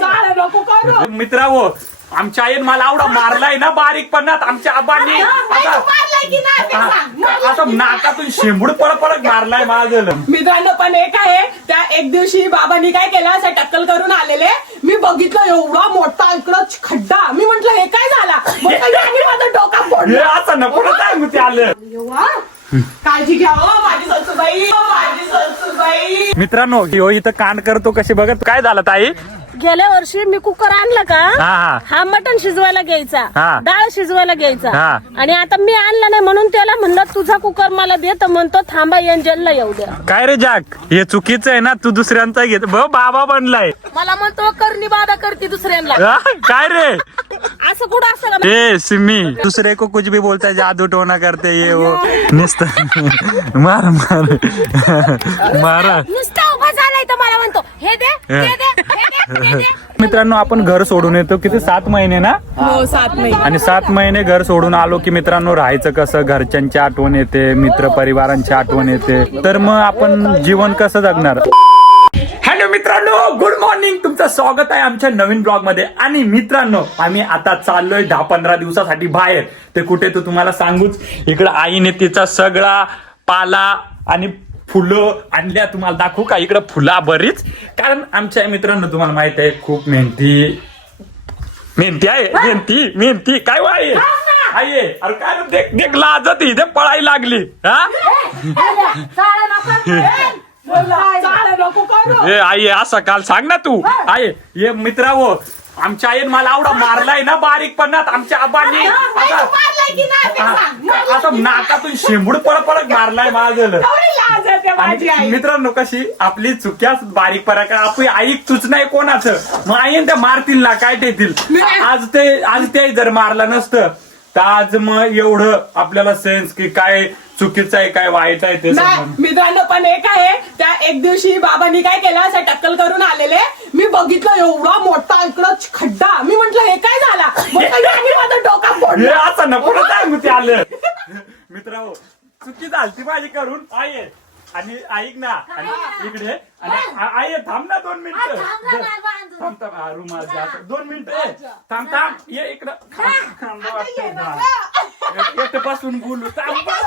चाळ नको करू मित्रावो आमच्या आईन मला आवडा मारलाय ना बारीकपणात आमच्या आबांनी. आता नाकातून शेंबूड पळ पळत मारलाय माझं. मित्रांनो पण एक आहे त्या एक दिवशी बाबांनी काय केलं? असं टक्कल करून आलेले. मी बघितलं एवढा मोठा इकडं खड्डा. मी म्हंटल हे काय झाला? माझं डोका हे फोडलं असं नको ना ते आलं. एव्हा, काळजी घ्या हो माझी सासूबाई हो, माझी सासूबाई मित्रांनो ह्यो इथं कांड करतो कशी बघत? काय झालं ताई? गेल्या वर्षी मी कुकर आणला का? हा हा. हा मटण शिजवायला घ्यायचा. हा. डाळ शिजवायला घ्यायचा. हा. आणि आता मी आणला नाही म्हणून त्याला म्हणलं तुझा कुकर मला दे. तर म्हणतो थांबा एंजलला येऊ द्या. काय रे जाक? हे चुकीचं आहे ना? तू दुसऱ्यांचा घेत ब बाबा बनलाय. मला म्हणतो करणी बाधा करते दुसऱ्यांना. हा? काय रे? असं कुठं असं का? ए सिमी. दुसरे को कुछ भी बोलता है जादू टोना करते ये वो. निस्त मार मार. मारा. नुसता तर मला म्हणतो हे दे हे. दे हे दे, हे दे. मित्रांनो आपण घर सोडून येतो. किती? सात महिने ना? हो सात महिने. आणि सात महिने घर सोडून आलो की मित्रांनो राहायचं कसं? घरच्यांची आठवण येते मित्र परिवारांची आठवण येते. तर मग आपण जीवन कसं जगणार? हॅलो मित्रांनो गुड मॉर्निंग. तुमचं स्वागत आहे आमच्या नवीन ब्लॉगमध्ये आणि मित्रांनो आम्ही आता चाललोय दहा पंधरा दिवसासाठी बाहेर. ते कुठे तर तुम्हाला सांगूच. इकडं आईने तिचा सगळा पाला आणि फुलं आणल्या तुम्हाला दाखवू का इकडं फुला बरीच कारण आमच्या मित्रांनो तुम्हाला माहीत आहे खूप मेहनती मेहनती आहे मेहनती मेहनती काय वाय आहे अरे काय देख देख लाजत इथे पळायला लागली हा ए आई असं काल सांग ना तू आहे ये मित्रा आमच्या आईन मला आवडा मारलाय ना बारीकपणात आमच्या आबांनी. आता आता नाकातून शेंबूड पळ पळत मारलाय माझं. आणि मित्रांनो कशी आपली चुक्यास बारीक पराक आपली आई चुच नाही कोणाचं. मग आई त्या मारतील ना काय देतील आज ते आज ते जर मारलं नसतं तर आज मग एवढं आपल्याला सेन्स की काय चुकीचं आहे काय वाईट आहे ते नाही. मित्रांनो पण एक आहे त्या एक दिवशी बाबांनी काय केलं असं टक्कल करून आलेले. मी बघितलं एवढा मोठा इकडं खड्डा. मी म्हंटल हे काय झाला? म्हटलं, यांनी माझं डोका हे फोडलं असं नको ना सांगू ते आलं. मित्रांनो चुकी झालती माझी करून. आहे. आणि ऐक ना आणि इकडे आणि आ- आई थांब ना दोन मिनिटं. थांब थांब हा, रुमाल द्या. दोन मिनिटं ए. थांब थांब ये इकडं. थांब. एक- एकटं बसून बोलू. थांब बस.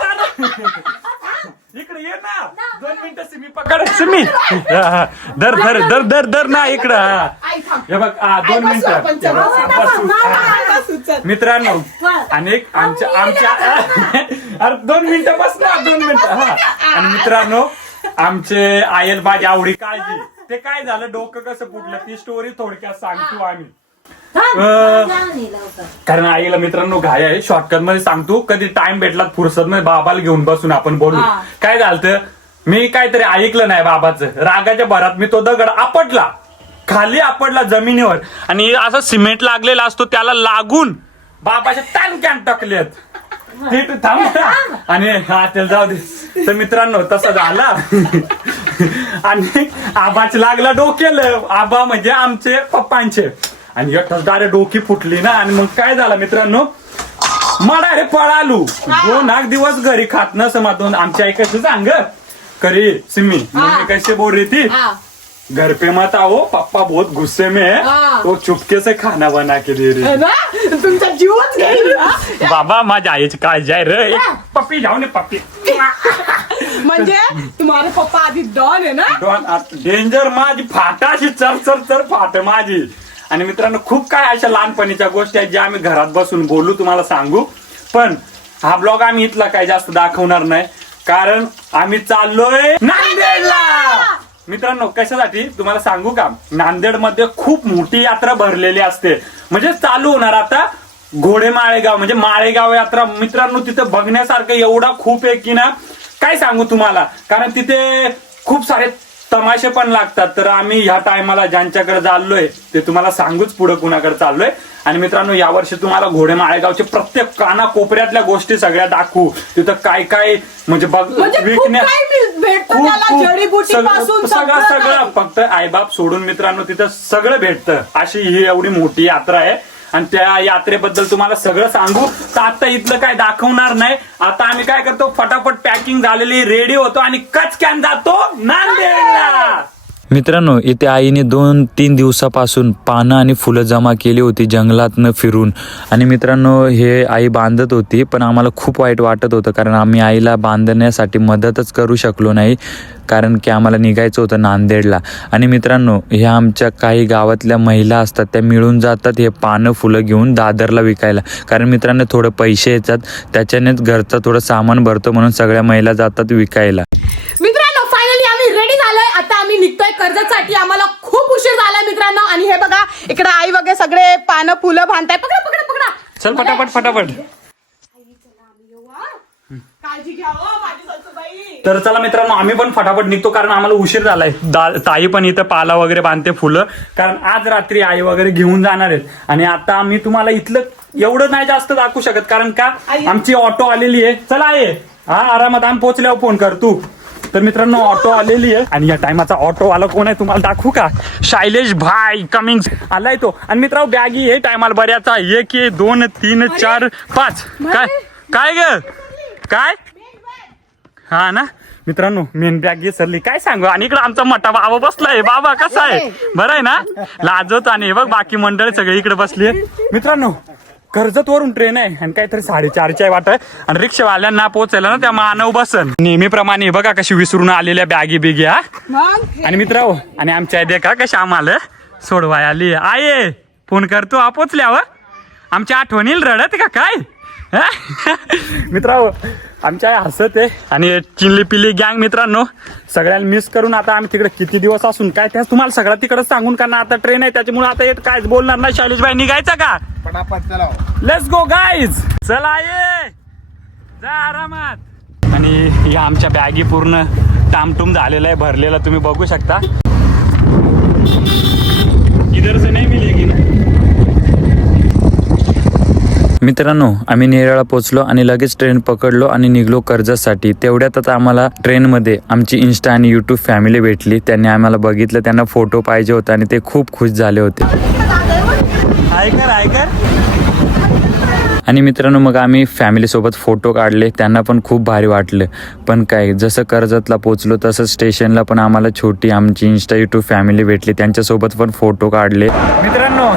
इकडे ये ना. दोन मिनिटं सिमी पकड. सिमी. हा, हा. धर धर धर धर धर ना इकडं हा. हे बघ हा, दोन आई, बसू आपण, मिनिटं चल. बसू. मित्रांनो अनेक आमच्या आमच्या अरे दोन मिनिटं बस ना दोन मिनिटं हा. आणि मित्रांनो आमचे आयल माझी आवडी काळजी. ते काय झालं डोकं कसं फुटलं ती स्टोरी थोडक्यात सांगतो आम्ही. कारण आईला मित्रांनो घाय आहे शॉर्टकटमध्ये सांगतो कधी टाइम भेटला फुरसत मध्ये बाबाला घेऊन बसून आपण बोलू. काय झालं मी काहीतरी ऐकलं नाही बाबाचं. रागाच्या भरात मी तो दगड आपटला. खाली आपडला जमिनीवर. आणि असं सिमेंट लागलेला असतो त्याला लागून बाबाच्या टाणक्यान टाकलेत. ते तू थांब. आणि हा त्याला जाऊ दे. तर मित्रांनो तसं झाला. आणि आबाच लागला डोक्याला. आबा म्हणजे आमचे पप्पांचे. आणि एकटाच डायरेक्ट डोकी फुटली ना. आणि मग काय झालं मित्रांनो? मला रे पळालू. दोन आठ दिवस घरी खात न समा दोन आमच्या कसं सांग? करी सिमी. रही थी हा. घर पे मत आओ पापा बहुत गुस्से में है। हाँ। वो चुपके से खाना बना के दे रही है। ना? तुमचा जीवच घेईल ना. बाबा माझ्या आईची काळजी आहे रे। पप्पी जाऊ ने पप्पी। म्हणजे तुम्हारे पप्पा आधी डॉन आहे ना? डेंजर माझी फाटा अशी चर चर चर फाट माझी आणि मित्रांनो खूप काय अशा लहानपणीच्या गोष्टी आहेत ज्या आम्ही घरात बसून बोलू तुम्हाला सांगू. पण हा ब्लॉग आम्ही इथला काय जास्त दाखवणार नाही. कारण आम्ही चाललोय नांदेडला! मित्रांनो कशासाठी? तुम्हाला सांगू का? नांदेडमध्ये खूप मोठी यात्रा भरलेली असते. म्हणजे चालू होणार आता घोडे माळेगाव म्हणजे माळेगाव यात्रा. मित्रांनो तिथं बघण्यासारखं एवढा खूप आहे की ना काय सांगू तुम्हाला? कारण तिथे खूप सारे तमाशे पण लागतात. तर आम्ही ह्या टायमाला ज्यांच्याकडे चाललोय ते तुम्हाला सांगूच पुढे कुणाकडे चाललोय. आणि मित्रांनो यावर्षी तुम्हाला घोडे माळेगावचे प्रत्येक काना कोपऱ्यातल्या गोष्टी सगळ्या दाखवू. तिथं काय काय म्हणजे बघ म्हणजे खूप सगळं सगळं फक्त आईबाप सोडून मित्रांनो तिथं सगळं भेटतं. अशी ही एवढी मोठी यात्रा आहे. आणि त्या यात्रेबद्दल तुम्हाला सगळं सांगू. तर आता इथलं काय दाखवणार नाही. आता आम्ही काय करतो? फटाफट पॅकिंग झालेली रेडी होतो आणि कचक्यान जातो नांदेडला. मित्रांनो इथे आईने दोन तीन दिवसापासून पानं आणि फुलं जमा केली होती जंगलातनं फिरून. आणि मित्रांनो हे आई बांधत होती पण आम्हाला खूप वाईट वाटत होतं कारण आम्ही आईला बांधण्यासाठी मदतच करू शकलो नाही कारण की आम्हाला निघायचं होतं नांदेडला. आणि मित्रांनो ह्या आमच्या काही गावातल्या महिला असतात त्या मिळून जातात हे पानं फुलं घेऊन दादरला विकायला. कारण मित्रांनो थोडं पैसे येतात त्याच्यानेच घरचं थोडं सामान भरतो म्हणून सगळ्या महिला जातात विकायला मित्रांनो फायनली आम्ही रेडी झालोय आता आम्ही निघतोय कर्जतसाठी आम्हाला खूप उशीर झालाय मित्रांनो. आणि हे बघा इकडे आई वगैरे सगळे पानं फुलं बांधताय पकडा पकडा पकडा. चल फटाफट फटाफट. काळजी घ्या हो माझी सासूबाई तर चला मित्रांनो आम्ही पण फटाफट निघतो कारण आम्हाला उशीर झालाय. दा- ताई पण इथं पाला वगैरे बांधते फुलं. कारण आज रात्री आई वगैरे घेऊन जाणार आहेत. आणि आता आम्ही तुम्हाला इथलं एवढं नाही जास्त दाखवू शकत कारण का. आमची ऑटो आलेली आहे. चला आहे हा आरामात आम्ही पोहोचल्यावर फोन कर तू. तर मित्रांनो ऑटो आलेली आहे. आणि या टायमाचा ऑटो वाला कोण आहे तुम्हाला दाखवू का? शैलेश भाई कमिंग आलाय तो. आणि मित्रांनो बॅगी आहे टायमाला बऱ्याचा. एक दोन तीन चार पाच. काय? काय ग? काय? हा ना? मित्रांनो मेन बॅग विसरली. काय सांगू? आणि इकडे आमचा मोठा बाबा बसलाय. बाबा कसा आहे? बरं आहे ना? लाजवत आणि हे बघ बाकी मंडळी सगळे इकडे बसली मित्रांनो कर्जत वरून ट्रेन आहे आणि काहीतरी साडेचारची आहे वाटत. आणि रिक्षावाल्यांना पोहोचायला ना त्या मानव बसन. नेहमीप्रमाणे हे बघा कशी विसरून आलेल्या बॅगी बिगी हा. आणि मित्र आणि आमच्या देखा कशा आम्हाला सोडवाय आली. आहे फोन करतो हा पोचल्यावर. आमच्या आठवणील रडत का काय? मित्रांनो आमच्या हसत आहे आणि चिल्ली पिल्ली गँग मित्रांनो सगळ्यांना मिस करून आता आम्ही तिकडे किती दिवस असून काय त्याच तुम्हाला सगळं तिकडे सांगून कारण आता ट्रेन आहे त्याच्यामुळे आता येत कायच बोलणार नाही. शैलेश भाई निघायचा का? लेट्स गो गाईज चला ये! जा आरामात! आणि या आमच्या बॅगी पूर्ण टामटूम झालेलं आहे भरलेलं तुम्ही बघू शकता. इधर से नाही मिलेगी ना? मित्रांनो आम्ही नेरळा पोचलो आणि लगेच ट्रेन पकडलो आणि निघलो कर्जतसाठी. तेवढ्यातच आम्हाला ट्रेनमध्ये आमची इन्स्टा आणि यूट्यूब फॅमिली भेटली. त्यांनी आम्हाला बघितलं त्यांना फोटो पाहिजे होता आणि ते खूप खुश झाले होते. आणि मित्रांनो मग आम्ही फॅमिलीसोबत फोटो काढले. त्यांना पण खूप भारी वाटलं. पण काय जसं कर्जतला पोचलो तसं स्टेशनला पण आम्हाला छोटी आमची इन्स्टा यूट्यूब फॅमिली भेटली. त्यांच्यासोबत पण फोटो काढले. मित्रांनो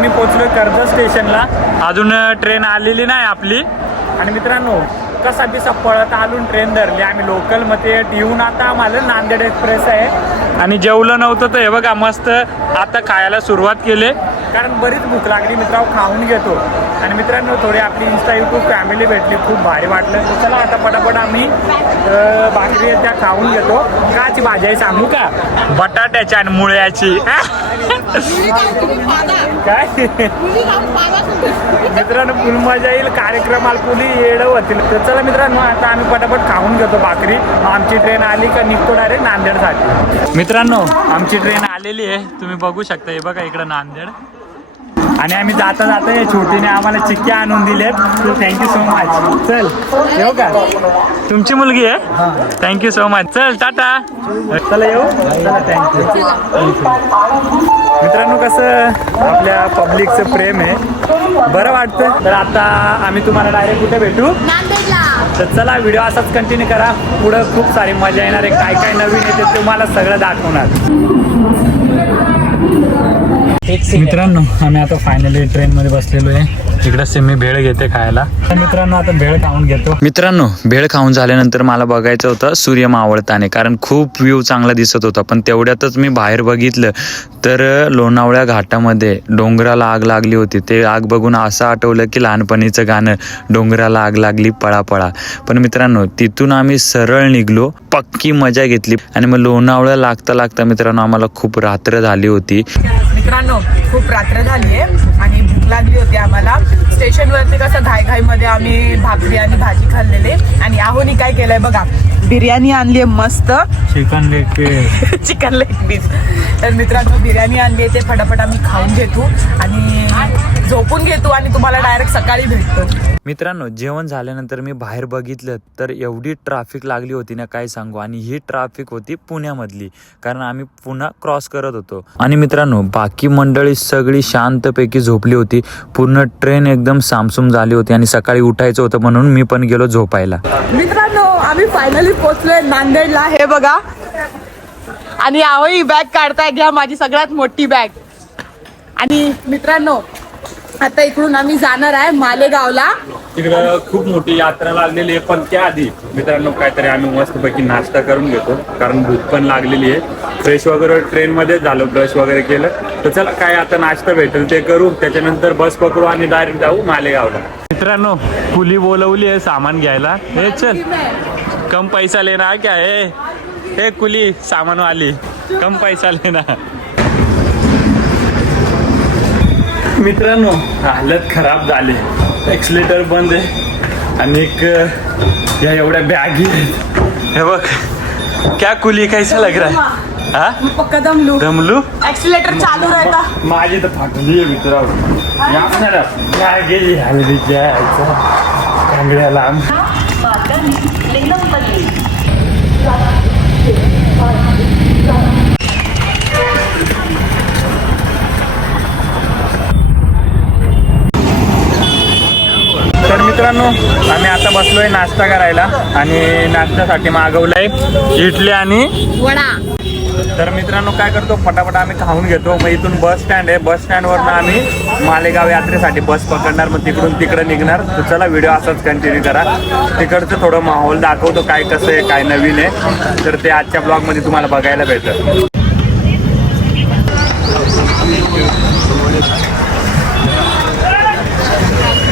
आम्ही पोहोचलो कर्जत स्टेशनला. अजून ट्रेन आलेली नाही आपली. आणि मित्रांनो कसा बिसा पळत आलून ट्रेन धरली आम्ही लोकलमध्ये. येऊन आता आम्हाला नांदेड एक्सप्रेस आहे. आणि जेवलं नव्हतं तर हे बघा मस्त आता खायला सुरुवात केली. कारण बरीच भूक लागली मित्रांनो खाऊन घेतो. आणि मित्रांनो थोडी आपली इन्स्टा युट्यूब फॅमिली भेटली. खूप भारी वाटलं. चला आता पटापट आम्ही भाकरी त्या खाऊन घेतो. काची भाजी आहे सांगू का? बटाट्याची आणि मुळ्याची. काय? मित्रांनो फुल मजा येईल. कार्यक्रमाला फुली येड होतील. तर चला मित्रांनो आता आम्ही पटापट खाऊन घेतो भाकरी. मग आमची ट्रेन आली का निघतो डायरेक्ट नांदेडसाठी. मित्रांनो आमची ट्रेन आलेली आहे. तुम्ही बघू शकता हे बघा इकडं नांदेड. आणि आम्ही जाता जाता या छोटीने आम्हाला चिक्क्या आणून दिलेत. थँक्यू सो मच चल येऊ का? तुमची मुलगी आहे? थँक्यू सो मच चल टाटा. चला येऊ. चला थँक्यू मित्रांनो कसं आपल्या पब्लिकचं प्रेम आहे. बरं वाटतं तर आता आम्ही तुम्हाला डायरेक्ट कुठे भेटू? तर चला व्हिडिओ असाच कंटिन्यू करा. पुढं खूप सारी मजा येणार आहे. काय काय नवीन येते तुम्हाला सगळं दाखवणार. मित्रांनो आम्ही आता फायनली ट्रेन मध्ये बसलेलो आहे. इकडे सिमी भेळ घेते खायला. तर मित्रांनो आता भेळ खाऊन घेतो. मित्रांनो भेळ खाऊन झाल्यानंतर मला बघायचं होतं सूर्य मावळताने कारण खूप व्ह्यू चांगला दिसत होता. पण तेवढ्यातच मी बाहेर बघितलं तर लोणावळ्या घाटामध्ये डोंगराला आग लागली होती. ते आग बघून असं आठवलं की लहानपणीचं गाणं डोंगराला आग लागली पळा पळा पण मित्रांनो तिथून आम्ही सरळ निघलो पक्की मजा घेतली. आणि मग लोणावळ्या लागता लागता मित्रांनो आम्हाला खूप रात्र झाली होती. मित्रांनो खूप रात्र झाली आहे आणि लागली होती आम्हाला. स्टेशनवरती कसं घाई घाई मध्ये आम्ही भाकरी आणि भाजी खाल्लेले. आणि आहोनी काय केलंय बघा बिर्याणी आणली आहे मस्त. Chicken leg piece chicken leg piece तर मित्रांनो बिर्याणी आणली आहे ते फटाफट आम्ही खाऊन घेतो. आणि झोपून घेतो आणि तुम्हाला डायरेक्ट सकाळी भेटतो. मित्रांनो जेवण झाल्यानंतर मी बाहेर बघितलं तर एवढी ट्रॅफिक लागली होती ना काय सांगू? आणि ही ट्रॅफिक होती पुण्यामधली कारण आम्ही पुन्हा क्रॉस करत होतो. आणि मित्रांनो बाकी मंडळी सगळी शांतपैकी झोपली होती. पूर्ण ट्रेन एकदम सामसूम झाली होती आणि सकाळी उठायचं होतं म्हणून मी पण गेलो झोपायला. मित्रांनो आम्ही फायनली पोहोचलोय नांदेडला. हे बघा. आणि आवई बॅग काढताय घ्या माझी सगळ्यात मोठी बॅग आणि मित्रांनो आता इकडून आम्ही जाणार आहे मालेगावला. तिकडं खूप मोठी यात्रा लागलेली आहे पण त्याआधी मित्रांनो काहीतरी आम्ही मस्तपैकी नाश्ता करून घेतो कारण भूक पण लागलेली आहे. फ्रेश वगैरे ट्रेन मध्ये झालो ब्रश वगैरे केलं. तर चला काय आता नाश्ता भेटेल ते करू. त्याच्यानंतर बस पकडू आणि डायरेक्ट जाऊ मालेगावला. मित्रांनो कुली बोलवली आहे सामान घ्यायला. हे चल. कम पैसा लेना क्या? हे हे कुली सामान वाली कम पैसा लेना. मित्रांनो हालत खराब झाली. एक्सिलेटर बंद आहे. आणि एक या एवढ्या बॅगी हे बघ क्या कुली कैसा लग रहा है? पक्का दमलू. दमलू? चालू राहता माझी तर फाटली आहे मित्रांनो. या आपल्याला बॅगेची हलदी घ्यायचा. कांगड्या मित्रांनो आम्ही आता बसलोय नाश्ता करायला आणि नाश्त्यासाठी मागवलंय इडली आणि वडा. तर मित्रांनो काय करतो? पटापट आम्ही खाऊन घेतो. मग इथून बस स्टँड आहे. बस स्टँडवरनं आम्ही मालेगाव यात्रेसाठी बस पकडणार. मग तिकडून तिकडे निघणार. तर चला व्हिडिओ असाच कंटिन्यू करा. तिकडचं थोडं माहोल दाखवतो काय कसं आहे काय नवीन आहे. तर ते आजच्या ब्लॉगमध्ये तुम्हाला बघायला भेटतं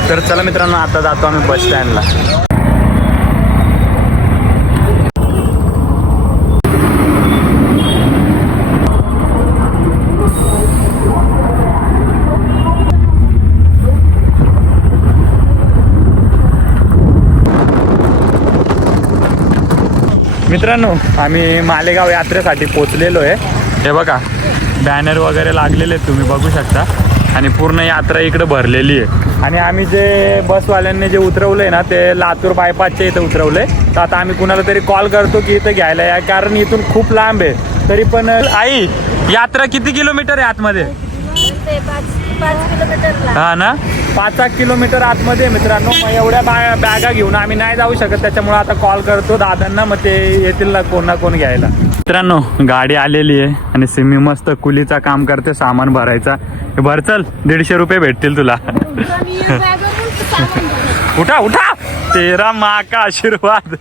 तर चला मित्रांनो आता जातो आम्ही बस स्टँडला मित्रांनो आम्ही मालेगाव यात्रेसाठी पोचलेलो आहे. हे बघा बॅनर वगैरे लागलेले आहेत तुम्ही बघू शकता. आणि पूर्ण यात्रा इकडे भरलेली आहे. आणि आम्ही जे बसवाल्यांनी जे उतरवलं आहे ना ते लातूर बायपासच्या इथं उतरवलं आहे तर आता आम्ही कुणाला तरी कॉल करतो की इथं घ्यायला या कारण इथून खूप लांब आहे. तरी पण आई यात्रा किती किलोमीटर आहे आतमध्ये? हा ना? पाच आठ किलोमीटर आतमध्ये आहे मित्रांनो. मग एवढ्या बॅ बॅगा घेऊन आम्ही नाही जाऊ शकत. त्याच्यामुळे आता कॉल करतो दादांना. मग ते येतील ना कोण ना कोण घ्यायला. मित्रांनो गाडी आलेली आहे आणि सिमी मस्त कुलीचा काम करते सामान भरायचा. हे भर चल दीडशे रुपये भेटतील तुला. उठा उठा! तेरा मा का आशीर्वाद.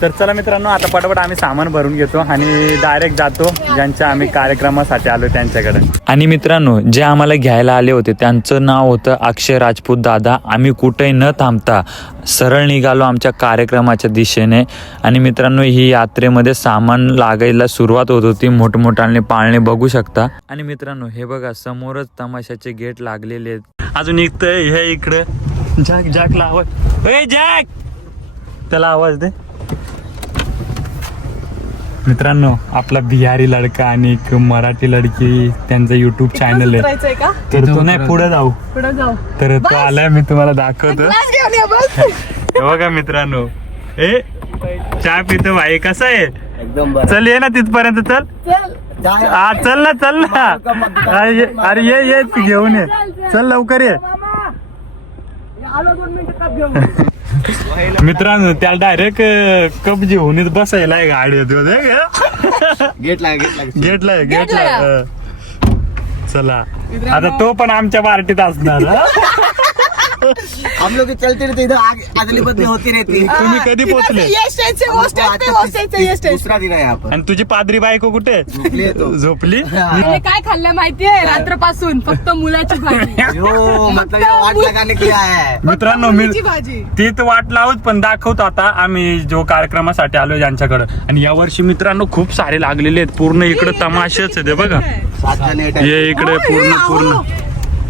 तर चला मित्रांनो आता पटापट आम्ही सामान भरून घेतो आणि डायरेक्ट जातो ज्यांच्या आम्ही कार्यक्रमासाठी आलो त्यांच्याकडे. आणि मित्रांनो जे आम्हाला घ्यायला आले होते त्यांचं नाव होतं अक्षय राजपूत दादा. आम्ही कुठेही न थांबता सरळ निघालो आमच्या कार्यक्रमाच्या दिशेने. आणि मित्रांनो ही यात्रेमध्ये सामान लागायला सुरुवात होत होती. मोठमोठ्याने पाळणे बघू शकता. आणि मित्रांनो हे बघा समोरच तमाशाचे गेट लागलेले आहेत. अजून निघतंय हे इकडे. जॅक जॅकला आवाज. ए जॅक! त्याला आवाज दे. मित्रांनो आपला बिहारी लडका आणि एक मराठी लडकी त्यांचं युट्यूब चॅनल आहे. का? तर तो नाही पुढे जाऊ. पुढे जाऊ. तर तो आलाय मी तुम्हाला दाखवतो. ग्लास घेऊन या बस. हे बघा मित्रांनो. ए चहा पितो भाई कसा आहे? चल ये ना तिथपर्यंत चल. हा चल ना चल ना. अरे ये- अरे ये घेऊन ये. चल लवकर ये. मित्रांनो त्याला डायरेक्ट कप घेऊन बसायला आहे गाडी गेटला गेटला गेटला गेटला चला. आता तो पण आमच्या पार्टीत असणार? हम लोग चलते रहते इधर आगे अगली बदली होती रहती। है तुम्ही कधी पोचले ये स्टेज से वो स्टेज पे वो स्टेज से ये स्टेज दूसरा दिन है यहाँ पर आणि तुझी पादरी बायको कुठे? झोपली तो. झोपली? पहिले काय खाल्लं माहितीये? रात्रपासून फक्त मुलाची भाजी. यो मतलब ये वाट लगाने के लिए आया है मित्रांनो मी मुलीची भाजी ती तर वाट लावत पण दाखवतो आता आम्ही जो कार्यक्रमासाठी आलोय ज्यांच्याकडे. आणि या वर्षी मित्रांनो खूप सारे लागलेले आहेत. पूर्ण इकडे तमाशेच आहे ते बघा. सात इकडे पूर्ण पूर्ण.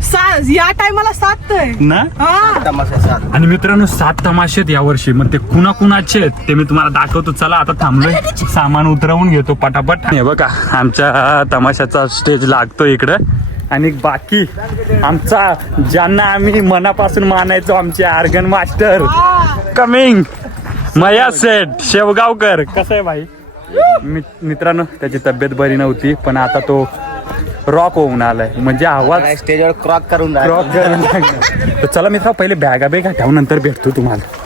सा- या टायमाला सात आहे ना? हा. तमाशा सात आणि मित्रांनो सात तमाशे आहेत या वर्षी. मग ते कुणा कुणाचे आहेत ते मी तुम्हाला दाखवतो. चला आता थांबलोय. सामान उतरवून घेतो पटापट. हे बघा आमच्या तमाशाचा स्टेज लागतो इकडं. आणि बाकी आमचा ज्यांना आम्ही मनापासून मानायचो आमचे आर्गन मास्टर. कमिंग मया सेठ शेवगावकर. कसं आहे भाई? मित- मित्रांनो त्याची तब्येत बरी नव्हती पण आता तो रॉक होऊन आलाय. म्हणजे आवाज स्टेजवर क्रॉक करून करायला लागलं. तर चला मित्रा पहिले बॅगा बेगा ठेवून नंतर भेटतो तुम्हाला.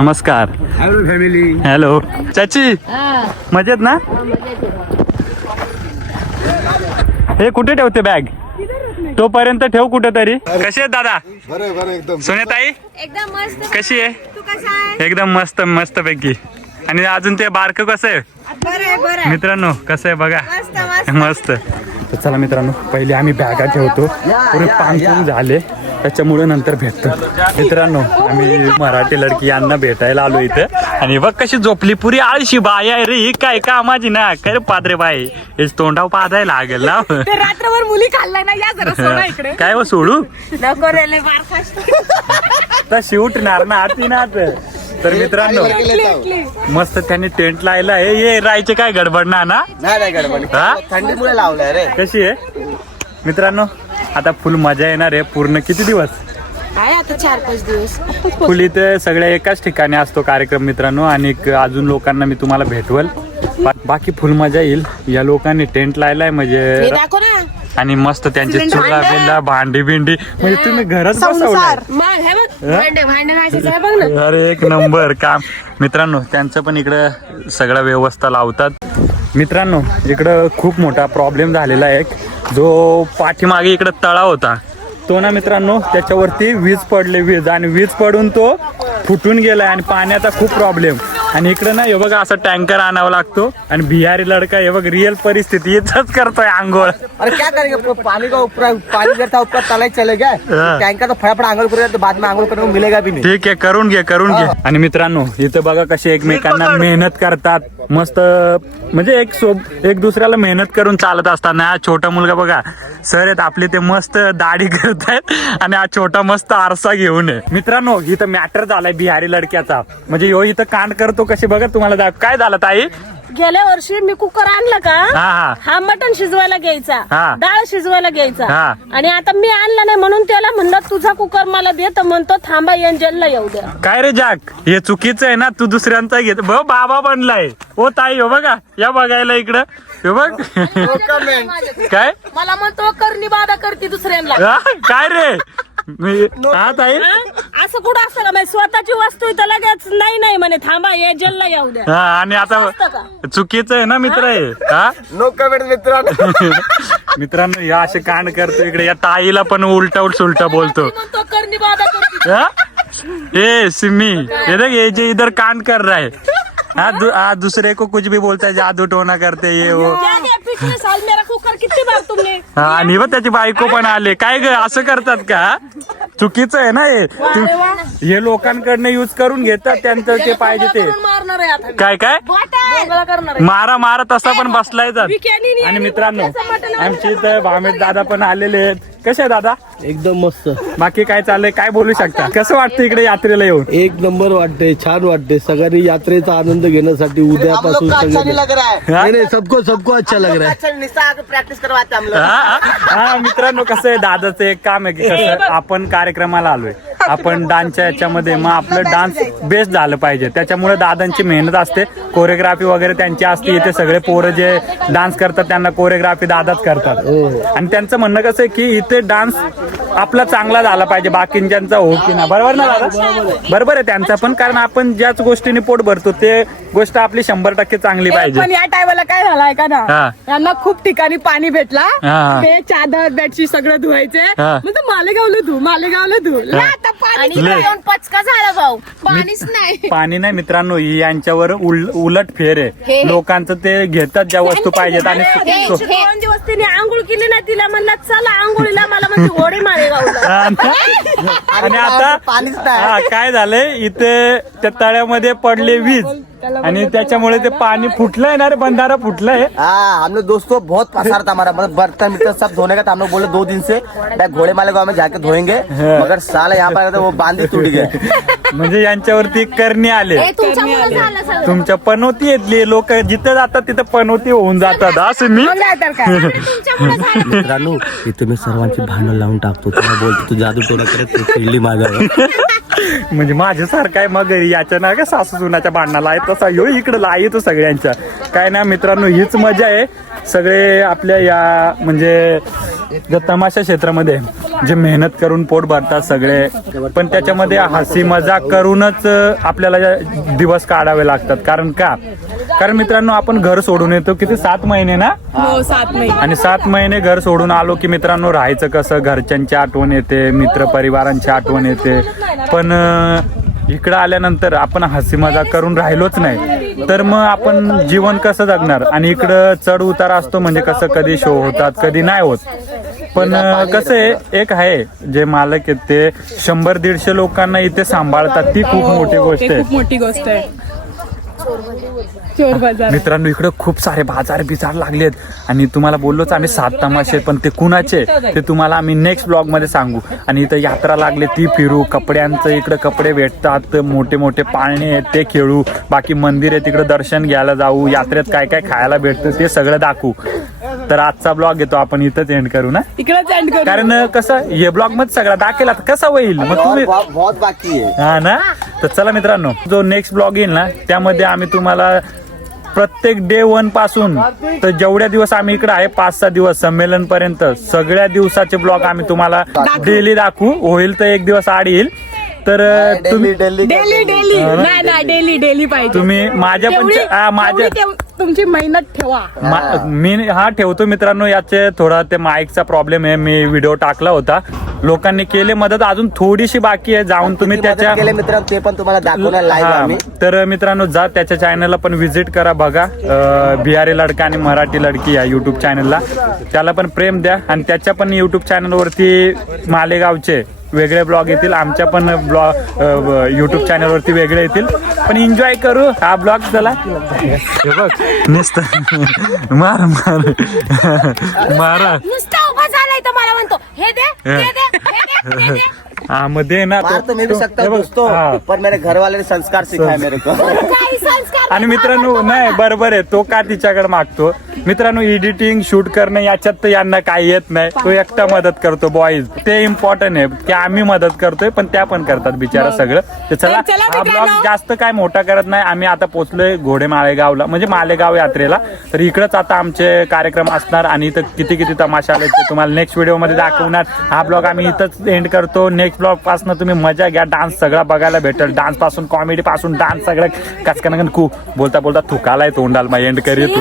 नमस्कार. फॅमिली हॅलो चाची मजेत ना? हे कुठे ठेवते बॅग तोपर्यंत ठेव कुठे तरी कशी आहेत दादा? बरं बरं एकदम. सोन्याताई एकदम मस्त. कशी आहे? तू कसा आहे एकदम मस्त मस्त पैकी आणि अजून ते बारक कसं आहे? मित्रांनो कसं आहे बघा. मस्त मस्त. मस्त. तर चला मित्रांनो पहिले आम्ही बॅगा ठेवतो. पुरे पांगपून झाले. त्याच्यामुळे नंतर भेटतो. मित्रांनो आम्ही मराठी लडकी यांना भेटायला आलो इथं. आणि बघ कशी झोपली. पुरी आळशी बाय आहे रे. ही काय कामाची ना. काय पादरे बाई. हे तोंडाव पादायला लागेल ना. रात्रभर मुली खाल्लाय ना. या जरा इकडे. काय व सोडू? नको रे लय मार खाशील. तर शिवटणार ना आती ना तर मित्रांनो मस्त त्यांनी टेंट लायला आहे. ये राहायचे काय गडबड ना ना? नाही नाही गडबड. हा? थंडीमुळे लावलंय रे. कशी आहे? मित्रांनो आता फुल मजा येणार आहे पूर्ण किती दिवस? आहे आता चार पाच दिवस. फुल इथे सगळ्या एकाच ठिकाणी असतो कार्यक्रम मित्रांनो आणि अजून लोकांना मी तुम्हाला भेटवल. बा- बाकी फुल मजा येईल. या लोकांनी टेंट लायलाय म्हणजे दाखव ना. आणि मस्त त्यांचे चुला बिल्ला भांडी बिंडी. म्हणजे तुम्ही घरच बसवलाय. मग हे बघ भांडे भांडे घासायचं आहे बघ ना. अरे एक नंबर काम. मित्रांनो त्यांचं पण इकडं सगळ्या व्यवस्था लावतात. मित्रांनो इकडं खूप मोठा प्रॉब्लेम झालेला आहे एक. जो पाठीमागे इकडं तळा होता. तो ना मित्रांनो त्याच्यावरती वीज पडले वीज. आणि वीज पडून तो फुटून गेलाय आणि पाण्याचा खूप प्रॉब्लेम आणि इकडं ना हे बघा असा टँकर आणावा लागतो. आणि बिहारी लडका हे बघ रिअल परिस्थिती. इथंच करतोय आंघोळ. अरे क्या करेंगे? प- पानी का ऊपर पानी गिरता ऊपर तलाई चले गए? हाँ। टैंकर तो फटाफट करेगा तो बाद में आंगल करने को मिलेगा भी नहीं. ठीक आहे करून घे करून घे. आणि मित्रांनो इथं बघा कसे एकमेकांना मेहनत करतात. मस्त म्हणजे एक सोब एक दुसऱ्याला मेहनत करून चालत असताना हा छोटा मुलगा बघा सर आहेत आपले ते मस्त दाढी करतायत आणि हा छोटा मस्त आरसा घेऊन आहे. मित्रांनो इथं मॅटर झालाय बिहारी लडक्याचा. म्हणजे ह्यो इथं कांड करतो कसे बघा तुम्हाला दा- काय झालं ताई? गेल्या वर्षी मी कुकर आणला का? हा मटण शिजवायला घ्यायचा. हा. डाळ शिजवायला घ्यायचा. हा. आणि आता मी आणला नाही म्हणून त्याला म्हणलं तुझा कुकर मला दे तर म्हणतो थांबा एंजलला येऊ द्या. काय रे जाक? हे चुकीचं आहे ना? तू दुसऱ्यांचा घेत ब बाबा बनलाय. ओ ताई हो बघा या बघायला इकडं. हे बघ. काय? मला म्हणतो करणी बाधा करते दुसऱ्यांना. हा? काय रे? मी हा ताई हा? असं कुठं असतं का? म्हणजे स्वतःची वस्तू आहे तर लगेच नाही नाही म्हणे. थांबा एंजलला येऊ द्या. हा आणि आता असतं? चुकीचं आहे ना मित्र आहे? हा? नो कमेंट मित्रांनो. मित्रांनो या असे कांड करतो इकडे. या ताईला पण उलटा सुलटा बोलतो. ती म्हणतो करणी बाधा करते. हा? ए सिमी ये देख ये जे इधर कांड कर रहा है. हाँ दू, हाँ, दूसरे को कुछ भी बोलता है जादू टोना करते ये वो। क्या क्या पिछले साल मेरा कुकर कितनी बार तुमने हा आणि बघ त्याची बायको पण आले. काय ग असं करतात का? चुकीचं आहे ना हे? तू- हे लोकांकडनं युज करून घेतात त्यांचं ते पाहिजे ते. करून मारणार आहे आता काय काय? बोगळा करणार आहे. मारा मारा तसा पण बसलाय जात. आणि मित्रांनो आमचे इथं भामेश दादा पण आलेले आहेत. कसे आहे दादा? एकदम मस्त. बाकी काय चाललंय? काय बोलू शकता? कसं वाटतं इकडे यात्रेला येऊन? एक नंबर वाटते छान वाटते सगळ्यांनी यात्रेचा आनंद घेण्यासाठी उद्यापासून सगळे? नाही नाही सबको सबको अच्छा लग रहा है. अच्छा निशा आके प्रैक्टिस करवाते हम लोग हा हा, मित्रांनो कसं आहे? दादाचं एक काम आहे की कसं आपण कार्यक्रमाला आलोय. आपण डान्सच्या याच्यामध्ये मग आपलं डान्स बेस्ट झालं पाहिजे. त्याच्यामुळे दादांची मेहनत असते. कोरिओग्राफी वगैरे त्यांची असते इथे सगळे पोरं जे डान्स करतात त्यांना कोरिओग्राफी दादाच करतात. आणि त्यांचं म्हणणं कसं आहे की इथे डान्स आपला चांगला झाला पाहिजे बाकींच्यांचा हो की ना बरोबर ना दादा? बरोबर आहे. त्यांचा. पण कारण आपण ज्याच गोष्टीने पोट भरतो ते गोष्ट आपली शंभर टक्के चांगली पाहिजे. पण या टायमाला काय झालाय का हा. ना यांना खूप ठिकाणी पाणी भेटला. हा. ते चादर बेडशीट सगळं धुवायचे. हा. म्हणजे मालेगावला धु मालेगावला धु. आता पाणी आणि लय. येऊन पचका झाला भाऊ. पाणीच नाही. पाणी नाही मित्रांनो ही यांच्यावर उल- उलट फेर आहे. लोकांचं ते घेतात ज्या वस्तू पाहिजेत आणि दोन दिवस तिने आंघोळ केली ना तिला म्हणलं चला आंघोळीला मला म्हणजे घोडे मारे हा? आणि आता. हा काय झालंय? इथे त्या तळ्यामध्ये पडले वीज. आणि त्याच्यामुळे ते पाणी फुटलंय ना रे बंधारा फुटलंय. हाँ हम लोग दोस्तों बहुत पसार था हमारा मतलब बर्तन मिर्तन सब धोने का था हम लोग बोले दो दिन से घोड़े माले गाँव में जाके धोएंगे मगर साला यहाँ पर आया था वो बांध ही टूट गया। म्हणजे यांच्यावरती करणे आले. हे तुमच्यामुळे झालं सगळं. तुमच्या पनोती येतली लोक जिथे जातात तिथे पनोती होऊन जातात असं मी? तुमच्यामुळे झालं मित्रांनो इथे मी सर्वांची भांडण लावून टाकतो तुला बोलतो तू जादू टोना करत तू खेळली म्हणजे माझ्यासारखा आहे मग याच्या ना का सासू सुनाच्या भांडणाला आहे तसा यो इकडे ला येतो सगळ्यांच्या. काय ना मित्रांनो हीच मजा आहे. सगळे आपल्या या म्हणजे तमाशा क्षेत्रामध्ये जे मेहनत करून पोट भरतात सगळे. पण त्याच्यामध्ये हसी मजाक करूनच आपल्याला दिवस काढावे लागतात. कारण का? कारण मित्रांनो आपण घर सोडून येतो. किती? सात महिने ना? हो सात महिने. आणि सात महिने घर सोडून आलो की मित्रांनो राहायचं कसं? घरच्यांची आठवण येते मित्र परिवारांची आठवण येते. पण इकडं आल्यानंतर आपण हसी मजाक करून राहिलोच नाही. तर मग आपण जीवन कसं जगणार? आणि इकडं चढ उतार असतो म्हणजे कसं कधी शो होतात कधी नाही होत. पण कसं आहे एक आहे जे मालक आहेत ते शंभर दीडशे लोकांना इथे सांभाळतात. ती खूप मोठी गोष्ट आहे. खूप मोठी गोष्ट आहे. चोर बाजार. मित्रांनो इकडे खूप सारे बाजार बिजार लागलेत. आणि तुम्हाला बोललोच आम्ही सात तमाशे पण ते कुणाचे? ते तुम्हाला आम्ही नेक्स्ट ब्लॉगमध्ये सांगू. आणि इथं यात्रा लागली ती फिरू. कपड्यांचं इकडे कपडे भेटतात मोठे मोठे पाळणे आहेत ते खेळू. बाकी मंदिर आहे तिकडे दर्शन घ्यायला जाऊ. यात्रेत काय काय खायला भेटतं ते सगळं दाखवू. तर आजचा ब्लॉग येतो आपण इथंच एंड करू ना? इकडेच एंड करू. कारण कसं हे ब्लॉगमध्ये सगळं दाखवेल आता कसं होईल? मग तुम्ही बहुत बहुत- बहुत बाकी है हा ना? तर चला मित्रांनो जो नेक्स्ट ब्लॉग येईल ना त्यामध्ये आम्ही तुम्हाला प्रत्येक डे वनपासून तर जेवढ्या दिवस आम्ही इकडे आहे पाच सहा दिवस संमेलन पर्यंत सगळ्या दिवसाचे ब्लॉग आम्ही तुम्हाला डेली दाखवू. होईल तर एक दिवस आड येईल. तर तुम्ही डेली डेली डेली डेली. नाही नाही डेली डेली पाहिजे. तुम्ही माझ्या पण तेवढी- हा, माझ्या तेवढी तेव- तुमची मेहनत ठेवा. मा- मी हा ठेवतो मित्रांनो याचे थोडा ते माईकचा प्रॉब्लेम आहे. मी व्हिडिओ टाकला होता. लोकांनी केले मदत. अजून थोडीशी बाकी आहे. जाऊन तुम्ही त्याच्या केले मित्रांनो ते पण तुम्हाला दाखवणार लाईव्ह हा, आम्ही. तर मित्रांनो जा त्याच्या चॅनलला पण व्हिजिट करा बघा. अं, बिहारी लडका आणि मराठी लडकी या युट्यूब चॅनलला त्याला पण प्रेम द्या. आणि त्याच्या पण युट्यूब चॅनलवरती मालेगावचे वेगळे ब्लॉग येतील. आमच्या पण ब्लॉग युट्यूब चॅनलवरती वेगळे येतील. पण एन्जॉय करू हा ब्लॉग चला. हे बघ नुसतं मार मार. मारा. मला म्हणतो हे दे ते दे हे दे, ते दे. हा मध्ये ना मार तो. मैं भी सकता दोस्तों. पर मेरे घर वाले ने संस्कार सिखाया मेरे को. काही संस्कार आणि मित्रांनो नाही बरोबर आहे. तो का तिच्याकडे मागतो? मित्रांनो एडिटिंग शूट करणं याच्यात तर यांना काही येत नाही. तो एकटा मदत करतो बॉईज ते इम्पॉर्टंट आहे की आम्ही मदत करतोय पण त्या पण करतात बिचारा सगळं. तर चला हा. ब्लॉग जास्त काय मोठा करत नाही. आम्ही आता पोहोचलोय घोडे माळेगावला म्हणजे मालेगाव यात्रेला. तर इकडंच आता आमचे कार्यक्रम असणार आणि इथं किती किती तमाशा आले ते तुम्हाला नेक्स्ट व्हिडिओमध्ये दाखवणार. हा ब्लॉग आम्ही इथंच एंड करतो. नेक्स्ट ब्लॉगपासून तुम्ही मजा घ्या. डान्स सगळा बघायला भेटेल. डान्सपासून कॉमेडी पासून डान्स सगळं. कचकन कू. बोलता बोलता थुकालाय तोंडाल मग एंड करी तू